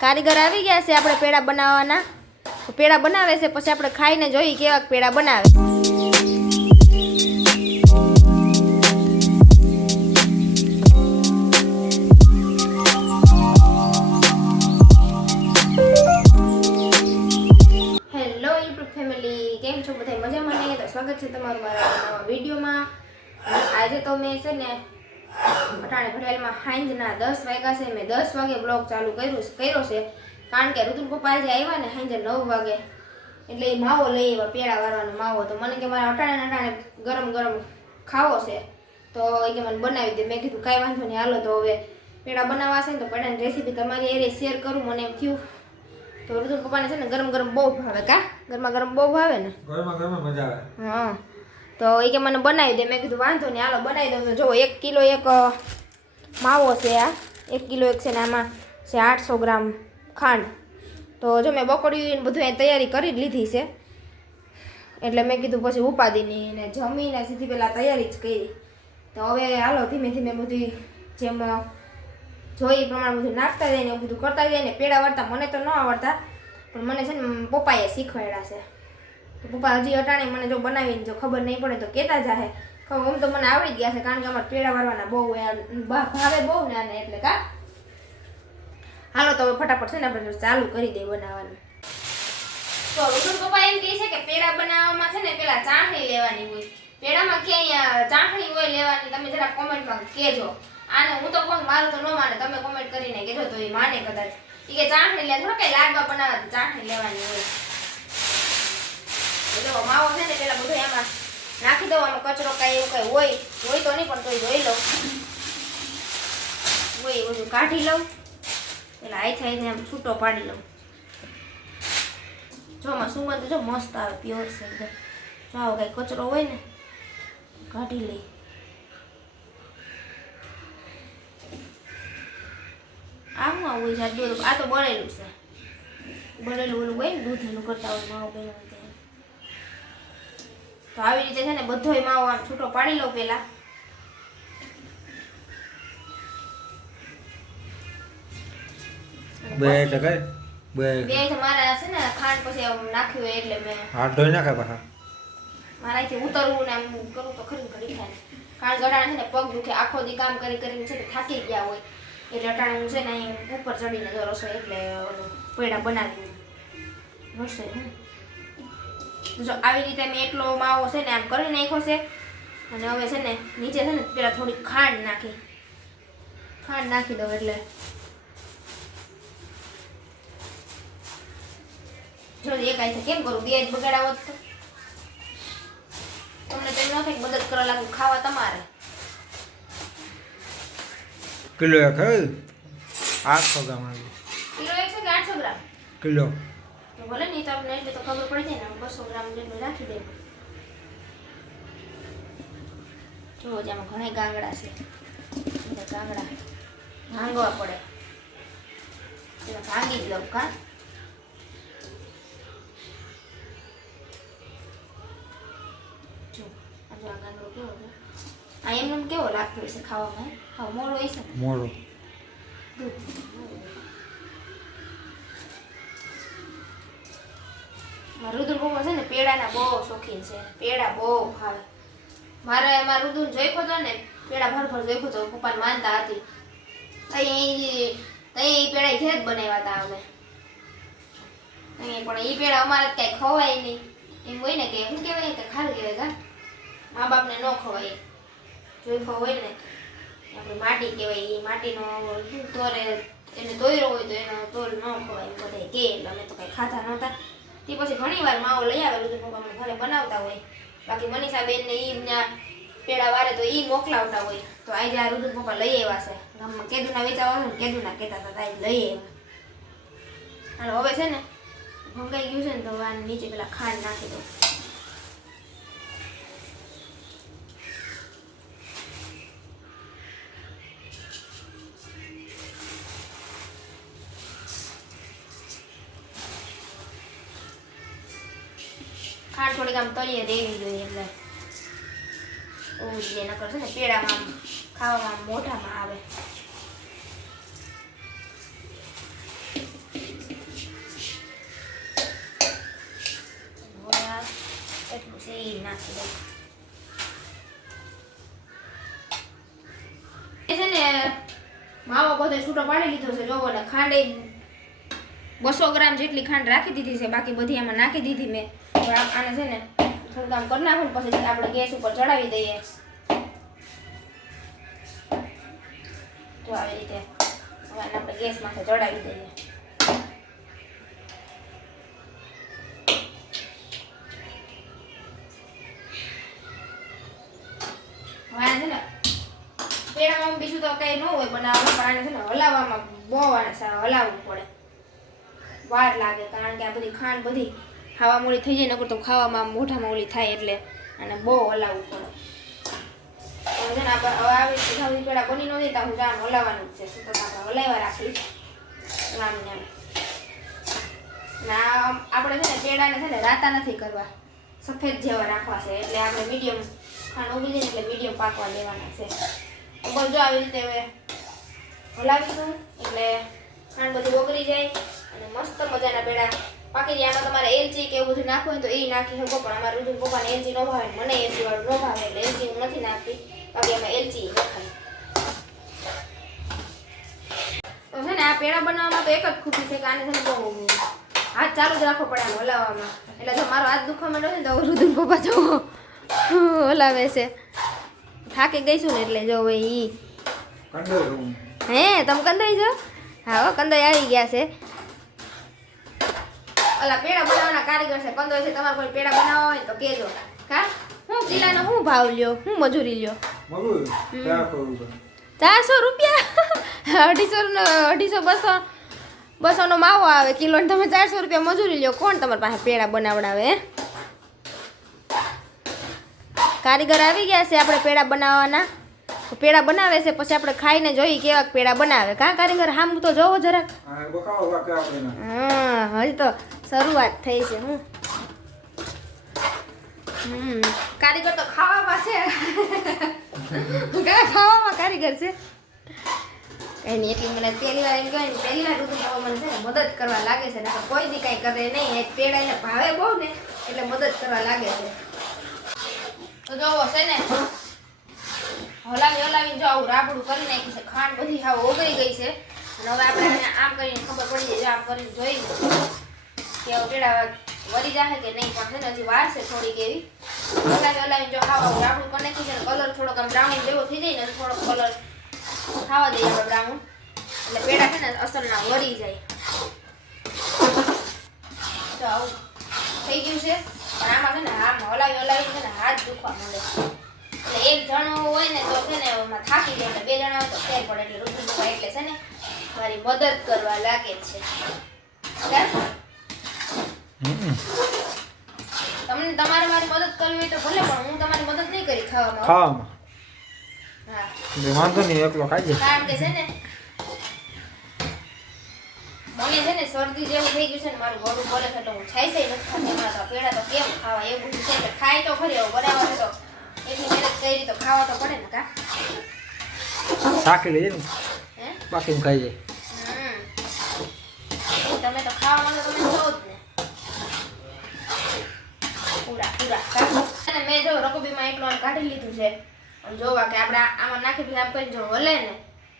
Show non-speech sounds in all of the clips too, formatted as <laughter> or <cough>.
કારીગર આવી ગયા છે આપણે પેડા બનાવવાના. પેડા બનાવે છે, પછી આપણે ખાઈને જોઈએ કેવા પેડા બનાવે. હેલો યુટ્યુબ ફેમિલી કેમ છો? બધા મજામાં નહીં તો સ્વાગત છે તમારું મારા વિડીયોમાં. આજે તો મેં છે ને અટાણે ઘડિયાળમાં સાંજના દસ વાગ્યા છે. મેં દસ વાગે બ્લોગ ચાલુ કર્યું કર્યો છે. કારણ કે ઋતુલ પપ્પા આજે આવ્યા ને હાંજે નવ વાગે. એટલે એ માવો લઈ આવ્યા પેડા વાળવાનો માવો. તો મને કે મારે અટાણે અટાણે ગરમ ગરમ ખાવો છે. તો એ કે મને બનાવી દે. મેં કીધું કાંઈ વાંધો નહીં હાલો તો હવે પેડા બનાવવા છે ને તો પેડાની રેસીપી તમારી એરે શેર કરું. મને એમ થયું તો ઋતુલ પપ્પાને છે ને ગરમ ગરમ બહુ ભાવે. કા? ગરમા ગરમ બહુ ભાવે ને? ગરમા ગરમ મજા આવે. હા. તો એ કે મને બનાવી દે. મેં કીધું, વાંધો નહીં, હાલો, બનાવી દઉં. તો જો, એક કિલો એક માવો છે આ. એક કિલો એક છે ને આમાં છે આઠસો ગ્રામ ખાંડ. તો જો મેં બકોડી બધું એ તૈયારી કરી લીધી છે. એટલે મેં કીધું, પછી ઉપાદીની ને જમીને સીધી પહેલાં તૈયારી જ કરી. તો હવે હાલો, ધીમે ધીમે બધી જેમ જોઈ એ પ્રમાણે બધું નાખતા જાય ને એવું બધું કરતા જાય ને, પેડા વાળતા, મને તો ન આવડતા. પણ મને છે ને, પપ્પાએ શીખવાડ્યા છે. પપ્પા હજી અટાણે મને જો બનાવીને જો ખબર નહીં પડે તો કહેતા જાહે. ખબર આમ તો મને આવડી ગયા છે કારણ કે અમારે પેડા વાળવાના બહુ ભાવે બહુ ને આને એટલે કા. હાલો તો હવે ફટાફટ છે ને આપણે ચાલુ કરી દઈએ બનાવવાનું. તો રુદુર પપ્પા એમ કહે છે કે પેડા બનાવવામાં છે ને પેલા ચાંખણી લેવાની હોય. પેડામાં ક્યાંય ચાંખણી હોય લેવાની, તમે જરા કોમેન્ટમાં કહેજો. આને હું તો કહું, મારું તો ન માને, તમે કોમેન્ટ કરીને કહેજો તો એ માને કદાચ. એ કે ચાંખણી લે, થોડા કઈ લાડવા બનાવવા ચાંખણી લેવાની હોય. જો, માવો છે ને પેલા બધું એમાં નાખી આમાં કચરો કાંઈ એવું કાંઈ હોય હોય તો નહીં, પણ તોય ધોઈ લઉં. હોય બધું કાઢી લઉં, પેલા આઈ થાય આમ છૂટો પાડી લઉં. જો, આમાં સુગંધ જો મસ્ત આવે પ્યોર છે એકદમ. જો, આવો કાંઈ કચરો હોય ને, કાઢી લઈ. આવું આવું આ તો બળેલું છે. બળેલું ઓલું હોય ને, દૂધ એનું કરતા હોય, માવો હોય તે. આવી રીતે છે ને બધોય માવો આમ છૂટો પાડી લઉં પેલા. બે ટકા બે બે મારા છે ને ખાંડ પછી નાખ્યું હોય એટલે મેં. હાથ ધોઈ નાખે પાછા. મારાથી ઉતરવું ને આમ કરું તો ખરી ઘડી થાય. કારણ કે અટાણે છે ને પગ દુખે આખો દી કામ કરી કરીને છે ને થાકી ગયા હોય. એટલે અટાણે હું છે ને અહીં ઉપર ચડીને જો રસોઈ એટલે પેડા બનાવી રસોઈ હે તો જો આવી રીતે મેં એટલો માવો છે ને આમ કરી નાખ્યો છે. અને હવે છે ને નીચે છે ને પેલા થોડી ખાંડ નાખી. ખાંડ નાખી દઉં એટલે. જો એક કેમ કરું? બે જ બગાડાવો તમને તો ન થાય મદદ કરવા લાગુ ખાવા તમારે. કિલો એક આઠસો ગ્રામ કિલો એકસો કે આઠસો ગ્રામ? કિલો. ભલે નહીં તો આપણે એટલે તો ખબર પડી જાય ને બસો ગ્રામ જેટલું રાખી દે. જુઓ જ આમાં ઘણા ગાંગડા છે. બધા ગાંગડા ભાંગવા પડે. એટલે ભાંગી જ લઉં કાં? જો આ એમને કેવો લાગતો હશે ખાવામાં હે? મોરો હશે મોડો દૂધ મારા રુદુર પપ્પા છે ને પેડાના બહુ શોખીન છે. પેડા બહુ ભાવે. મારે મારા રુદુર જોઈખો તો ને, પેડા ભરભર ભર જોઈખો તો પપ્પાને માનતા હતી. તઈ તઈ પેડા ઘેર જ બનાવ્યા હતા અમે. પણ એ પેડા અમારે કઈ ખવાય નહીં એમ હોય ને કે, શું કહેવાય કે ખારું કહેવાય કા? મા બાપને ન ખવાય. જોઈખો હોય ને, આપણે માટી કહેવાય એ માટીનો તોરે, એને તોયરો હોય તો એનો તોર ન ખવાય. બધા કે, અમે તો કઈ ખાતા નહોતા. તે પછી ઘણી વાર માવો લઈ આવે રુદુ પપ્પા ઘરે બનાવતા હોય. બાકી મનીષા બેન ને ઈ ત્યાં પેડા વારે તો ઈ મોકલાવતા હોય. તો આજે આ રુદુ પપ્પા લઈ આવ્યા છે. ગામમાં કેદુના વેચાવા ને કેદુના કહેતા હતા, તાઈ લઈ આવ્યા. અને હવે છે ને ભંગાઈ ગયું છે ને તો આને નીચે પેલા ખાંડ નાખી દો ખાંડ થોડીક આમ તળીએ દેવી જોઈએ એટલે. ઓવું જોઈએ નકર છે ને પેડામાં ખાવામાં મોઢામાં આવે. એટલું છે એ નાખી દઉં. છે ને, માવો બધો છૂટો પાડી લીધો છે, જોવો ને ખાંડ બસો ગ્રામ જેટલી ખાંડ રાખી દીધી છે, બાકી બધી આમાં નાખી દીધી મેં. આને છે ને થોડું આમ કરી નાખું પછી આપણે ગેસ ઉપર ચડાવી દઈએ. તો આવી રીતે આપણે ગેસ માથે ચડાવી દઈએ. હવે છે ને પેડામાં બીજું તો કંઈ ન હોય, પણ આને છે ને હલાવવામાં બહુ હલાવવું પડે. વાર લાગે, કારણ કે આ બધી ખાંડ બધી ખાવા મોડી થઈ જાય, નકર તો ખાવામાં મોઢામાં ઓલી થાય એટલે અને બહુ હલાવવું પડે હવે ને આવી સાવ પેડા બની નથી તો હું જાણ હલાવવાનું જ છે. તો આપણે હલાવ્યા રાખીશ નામ ને આમ. આપણે છે ને પેડાને છે ને રાતા નથી કરવા. સફેદ જેવા રાખવા છે. એટલે આપણે મીડિયમ ખાંડ ઉગી જાય એટલે મીડિયમ પાકવા લેવાના છે. ઉપર જો આવી રીતે હવે હલાવીશું. એટલે ખાંડ બધું ઓગળી જાય અને મસ્ત મજાના પેડા જાય આમાં તમારે એલચી કે એવું બધું નાખવું હોય તો એ નાખી શકો પણ અમારા રુદુન પપ્પાને એલચી ન ભાવે મને એલચી વાળું ન ભાવે એટલે એલચી હું નથી નાખતી. બાકી અમે એલચી નખાય તો છે ને આ પેડા બનાવવામાં તો એક જ ખૂટી છે કે આને છે બહુ હાથ ચાલુ જ રાખવો પડે આમ હલાવવામાં. એટલે જો મારો હાથ દુખવા માંડ્યો છે ને તો રુદુન પપ્પા જો હલાવે છે. થાકી ગઈ છું ને એટલે જો હવે એ હે તમે કંદાઈ જો? હા હો કંદાઈ આવી ગયા છે. ઓલા પેડા બનાવવાના કારીગર છે કંદોઈ છે તમારે કોઈ પેડા બનાવવા હોય તો કહેજો. હા? હું કિલાનો શું ભાવ લ્યો? હું મજૂરી લ્યો? ચારસો રૂપિયા? <laughs> અઢીસો નો અઢીસો બસો બસોનો માવો આવે કિલો તમે ચારસો રૂપિયા મજૂરી લ્યો. કોણ તમારી પાસે પેડા બનાવડાવે હે? કારીગર આવી ગયા છે આપણે પેડા બનાવવાના. પેડા બનાવે છે પછી આપણે ખાઈને જોઈએ કેવા પેડા બનાવે. કા કારીગર હામ તો જોવો જરાક. હા હજી તો શરૂઆત થઈ છે હું કારીગર તો ખાવામાં છે. ખાવામાં કારીગર છે. એની એટલી મને પહેલી વાર એમ કહેવાય પહેલી વાર ઋતુ મને છે ને મદદ કરવા લાગે છે ને કોઈ બી કાંઈ કરે નહીં એ પેડાઈને ભાવે બહુ ને, એટલે મદદ કરવા લાગે છે. તો જોવો છે ને, હલાવી હલાવીને જો આવું રાબડું કરી નાખ્યું છે, ખાંડ બધી હાવ ઓગળી ગઈ છે. અને હવે આપણે આમ કરીને ખબર પડી જાય આમ કરીને જોઈ કે વળી જાહે કે નહીં? પણ છે હજી વાર છે થોડીક એવી. હલાવી હલાવી જો છે ને કલર થોડોક આમ બ્રાઉન જેવો થઈ જાય થોડોક કલર ખાવા દઈએ આપણે બ્રાઉન એટલે પેડા છે ને, અસલના વળી જાય. થઈ ગયું છે. પણ આમાં છે ને, આમ હલાવી હલાવી છે ને, હાથ દુખવા મળે એટલે એક જણો હોય ને, તો છે ને એમાં થાકી જાય. એટલે બે જણા હોય તો ફેર પડે. એટલે પપ્પા એટલે છે ને, મારી મદદ કરવા લાગે છે. બરાબર? તમને તમારે મારી મદદ કરવી હોય તો ભલે પણ હું તમારી મદદ નહીં કરી ખાવામાં. ખાવામાં? હા. વાંધો નહીં એકલો કારણ કે છે ને મને છે ને શરદી જેવું થઈ ગયું છે ને મારું ગળું બોલે છે એટલે હું છાઈ છાઈ નથી ખાતી. હમણાં તો પેડા તો કેમ ખાવા એવું બધું છે એટલે ખાય તો ખરી બનાવવા તો એટલી મહેનત કરી તો ખાવા તો પડે ને કા? શાકી લઈએ ને. હે? બાકી ખાઈ જાય હમ. તમે તો ખાવા માંગો તમે છો જ ને પૂરા પૂરા. અને મેં જો રકોબીમાં એકલો કાઢી લીધું છે. અને જોવા કે આપણે આમાં નાખી પછી કરીને જો હલે ને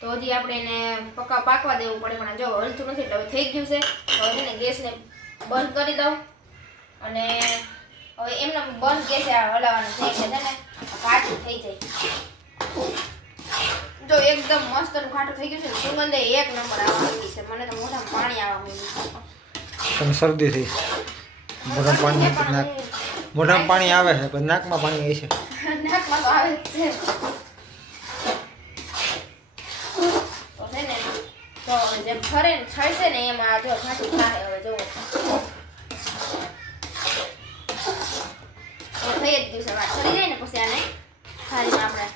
તો હજી આપણે એને પકા પાકવા દેવું પડે પણ જો હલતું નથી એટલે હવે થઈ ગયું છે. તો હવે છે ને ગેસને બંધ કરી દઉં. અને હવે એમને બંધ ગેસ હલાવવાનું એટલે છે ને ઘાટું થઈ જાય. જો એકદમ મસ્તનું ખાટું થઈ ગયું છે સુગંધ એક નંબર આવવા માંડી છે. મને તો મોઢામાં પાણી આવવા માંડ્યું તમે શરદી થઈ મોઢામાં પાણી નાખ પણ મોઢામાં પાણી આવે છે પણ નાકમાં પાણી આવે છે. નાકમાં તો આવે જ છે. તો છે ને તો જેમ ફરે ને છળશે ને એમાં આ જો ઘાટું થાય હવે જો થઈ જ દિવસે વાત કરી જાય ને પછી આને. થાળીમાં આપણે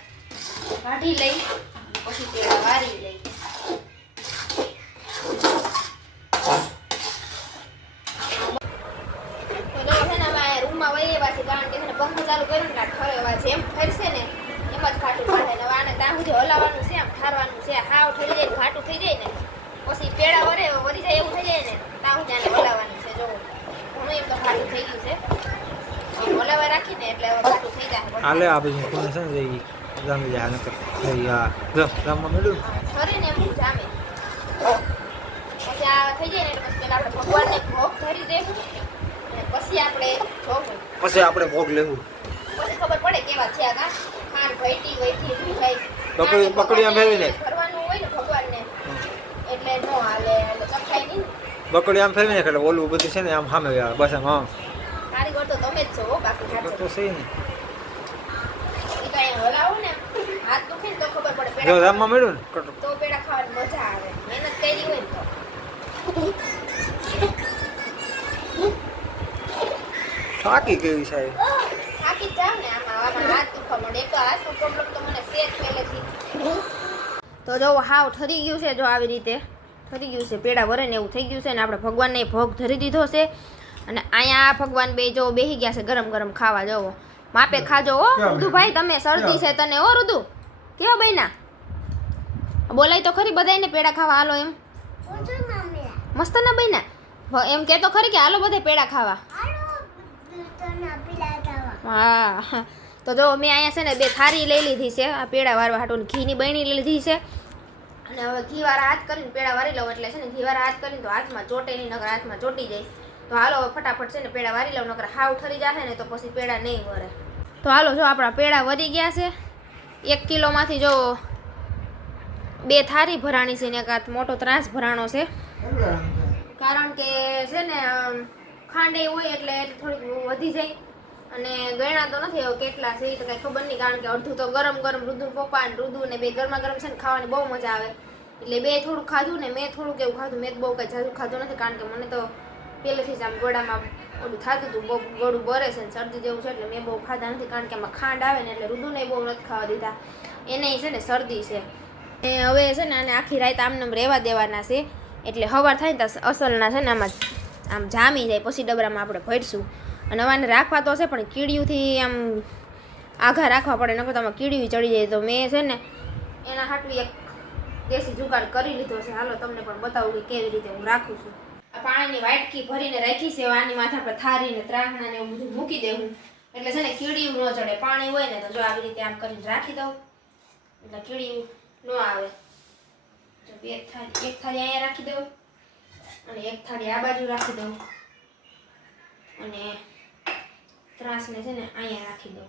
કાઢી લઈ પછી પેલા વારી લઈ તો જો છે ને અમે રૂમમાં વહી એવા છે કારણ કે છે ને પંખો ચાલુ કર્યું ને ઠરે છે એમ ને એમ જ ઘાટું પડે. ને આને ત્યાં સુધી હલાવવાનું છે આમ ઠારવાનું છે. હાવ થઈ જાય ઘાટું થઈ જાય ને પછી પેડા વરે વરી જાય એવું થઈ જાય ને ત્યાં સુધી આને હલાવવાનું છે જો ઘણું એમ તો ઘાટું થઈ ગયું છે. હલાવા રાખીને એટલે હવે થઈ જાય. હાલે આ પછી કોને છે ને જામી જાય નકર જો ગામમાં મળ્યું ફરે ને એમ જામે? પછી આ થઈ જાય ને એટલે પછી પેલા આપણે ભગવાનને ભોગ ધરી દેવું. પછી આપણે ભોગ લેવું. પછી ખબર પડે કેવા ખાંડ ભઈટી આમ ફેરવીને. ભરવાનું હોય ને ભગવાનને. એટલે નો હાલે એટલે ચખાય નહીં બકડી આમ ફેરવીને એટલે ઓલું બધું છે ને આમ સામે આવે બસ આમ હા. કારીગર તો તમે જ છો બાકી તો. ને. હલાવો ને. હાથ દુખે ને તો ખબર પડે જો પેડા મળ્યું ને? તો પેડા ખાવાની મજા આવે. મહેનત કરી હોય ને તો. થાકી કેવી સાહેબ. થાકી જાવ ને આમાં આમાં હાથ દુખવા મળે એક તો હાથનો પ્રોબ્લેમ તો મને છે પહેલેથી. તો જો હાવ ઠરી ગયું છે જો આવી રીતે. ઠરી ગયું છે પેડા વરે ને એવું થઈ ગયું છે ને આપણે ભગવાનને ભોગ ધરી દીધો છે. અને અહીંયા ભગવાન બે જો બેહી ગયા છે ગરમ ગરમ ખાવા જવો માપે ખાજો હો ક્યાં રુદુભાઈ તમે શરદી છે તને હો રુદુ. કેવો બૈના બોલાય તો ખરી બધાયને પેડા ખાવા હાલો એમ. મસ્ત ના બૈના એમ કે તો ખરી કે હાલો બધે પેડા ખાવા. હા. તો જો મેં અહીંયા છે ને બે થારી લઈ લીધી છે. આ પેડા વારવા હાટું ઘીની બહેણી લઈ લીધી છે. અને હવે ઘી વાળા હાથ કરીને પેડા વારી લઉં એટલે છે ને ઘી વાળા હાથ કરીને તો હાથમાં ચોટે નહીં નકર હાથમાં ચોટી જાય. તો હાલો હવે ફટાફટ છે ને પેડા વારી લઉં નકર હાવ ઠરી જશે ને તો પછી પેડા નહીં વરે. તો હાલો જો આપણા પેડા વધી ગયા છે. એક કિલોમાંથી જો બે થારી ભરાણી છે ને એક હાથ મોટો ત્રાસ ભરાણો છે. કારણ કે છે ને ખાંડે ખાંડ હોય એટલે થોડીક વધી જાય. અને ગણ્યા તો નથી હવે કેટલા છે એ તો કઈ ખબર નહીં, કારણ કે અડધું તો ગરમ ગરમ રુદુ પપ્પા ને રુદુ ને બે ગરમા ગરમ છે ને ખાવાની બહુ મજા આવે. એટલે બે થોડું ખાધું ને મેં થોડુંક એવું ખાધું, મેં બહુ કઈ જાજુ ખાધું નથી, કારણ કે મને તો પહેલેથી જ આમ ગોળામાં ઓલું થતું હતું, બહુ ગળું બરે છે ને શરદી જેવું છે એટલે મેં બહુ ખાધા નથી, કારણ કે આમાં ખાંડ આવે ને એટલે રુદુને બહુ નથી ખાવા દીધા. એને છે ને શરદી છે. એ હવે છે ને આને આખી રાત આમને રહેવા દેવાના છે, એટલે હવાર થાય ને અસલના છે ને આમાં આમ જામી જાય, પછી ડબરામાં આપણે ભરશું. આને રાખવા તો હશે પણ કીડીયુંથી આમ આઘા રાખવા પડે, નકર તમે કીડીયું ચડી જાય. તો મેં છે ને એના હાટલી એક દેશી જુગાડ કરી લીધો છે. હાલો તમને પણ બતાવું કે કેવી રીતે હું રાખું છું. આ પાણીની વાટકી ભરીને રાખી છે આની માથા પર થારીને ત્રાહણા ને એવું બધું મૂકી દેવું એટલે છે ને કીડીયું ન ચડે. પાણી હોય ને તો જો આવી રીતે આમ કરીને રાખી દઉં. એટલે કીડીયું ન આવે. તો બે થાળી, એક થાળી અહીંયા રાખી દઉં અને એક થાળી આ બાજુ રાખી દઉં. અને ત્રાસને છે ને અહીંયા રાખી દઉં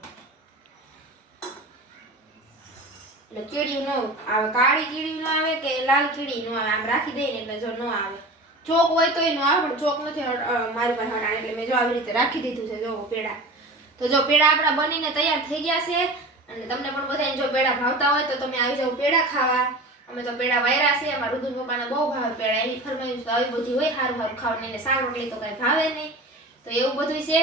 એટલે કીડી ન આવે, કાળી કીડી ન આવે કે લાલ કીડી ન આવે, આમ રાખી દઈને એટલે જો ન આવે. ચોક હોય તો એ ન આવે, પણ ચોક નથી મારી પાસે હટાણે એટલે મેં જો આવી રીતે રાખી દીધું છે, જો પેડા. તો જો પેડા આપણા બનીને તૈયાર થઈ ગયા છે, અને તમને પણ બધાને જો પેડા ભાવતા હોય તો તમે આવી જાઓ પેડા ખાવા. અમે તો પેડા વાયરા છે, અમારા રુદુન પપ્પાને બહુ ભાવે પેડા એની ફરમાઈશ તો આવી બધી હોય સારું સારું ખાવાની એને શાક રોટલી તો કાંઈ ભાવે નહીં. તો એવું બધું છે.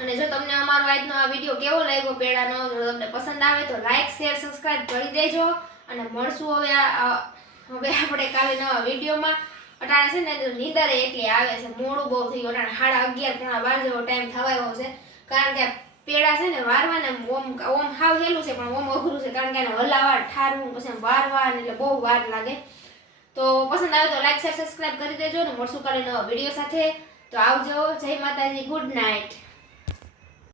અને જો તમને અમારો આજનો આ વીડિયો કેવો લાગ્યો પેડાનો જો તમને પસંદ આવે તો લાઈક શેર સબસ્ક્રાઇબ કરી દેજો. અને મળશું હવે હવે આપણે કાલે નવા વિડીયોમાં અટાણે છે ને નીંદરે એટલી આવે છે, મોડું બહુ થઈ ગયું. અટાણે સાડા અગિયાર પોણા બાર જેવો ટાઈમ થવાયો છે. કારણ કે પેડા છે ને વારવા ને ઓમ ઓમ હાવ હેલું છે, પણ ઓમ અઘરું છે. કારણ કે એને હલાવા ઠારવું, પછી વારવા એટલે બહુ વાર લાગે. તો પસંદ આવે તો લાઈક શેર સબસ્ક્રાઇબ કરી દેજો ને મળશું કાલે નવા વીડિયો સાથે. તો આવજો. જય માતાજી. Good night